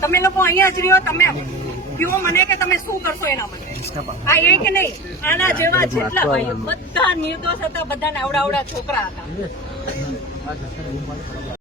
તમે લોકો અહીંયા જ રહ્યો, તમે કયો મને કે તમે શું કરશો એના માટે? આ એક નહીં? આના જેવા જેટલા ભાઈઓ, બધા નિર્દોષ હતા, બધાને આવડા આવડા છોકરા હતા.